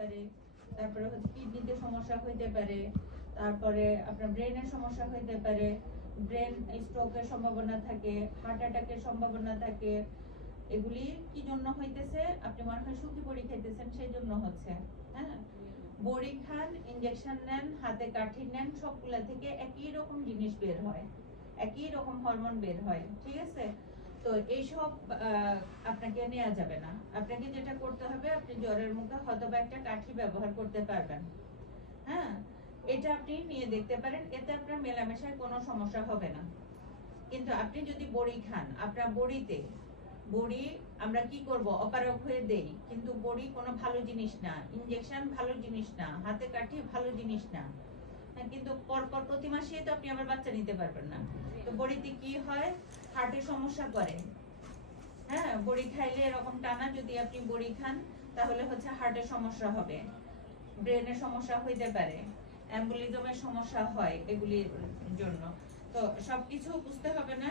পারে, তারপরে হচ্ছে কিডনিতে সমস্যা হইতে পারে, তারপরে আপনার ব্রেনের সমস্যা হইতে পারে, ব্রেন স্ট্রোকের সম্ভাবনা থাকে, হার্ট অ্যাটাকের সম্ভাবনা থাকে। এগুলি কি জন্য হইতেছে? আপনি মনে হয় শুকি বড়ি খাইতেছেন, সেই জন্য হচ্ছে। হ্যাঁ, বড়ি খান, ইনজেকশন নেন, হাতে কাঠি নেন, সবগুলা থেকে একই রকম জিনিস বের হয়, একই রকম হরমোন বের হয়, ঠিক আছে? তো এইসব আপনাকে নেওয়া যাবে না। আপনাকে যেটা করতে হবে, আপনি জ্বরের মুখে হয়তো বা একটা কাঠি ব্যবহার করতে পারবেন। হ্যাঁ, এটা আপনি নিয়ে দেখতে পারেন, এতে আপনার মেলামেশায় কোনো সমস্যা হবে না। কিন্তু আপনি যদি বড়ি খান, আপনার বড়িতে বড়ি আমরা কি করব, অপারগ হয়ে দেই, কিন্তু বড়ি কোনো ভালো জিনিস না, ইনজেকশন ভালো জিনিস না, হাতে কাঠি ভালো জিনিস না। হ্যাঁ, কিন্তু পরপর প্রতি মাসেই তো আপনি আবার বাচ্চা নিতে পারবেন না। তো বড়িতে কি হয়, হার্টের সমস্যা করে। হ্যাঁ, বড়ি খাইলে এরকম টানা যদি আপনি বড়ি খান, তাহলে হচ্ছে হার্টের সমস্যা হবে, ব্রেনের সমস্যা হইতে পারে, অ্যাম্বুলিজমের সমস্যা হয় এগুলির জন্য। তো সবকিছু বুঝতে হবে না।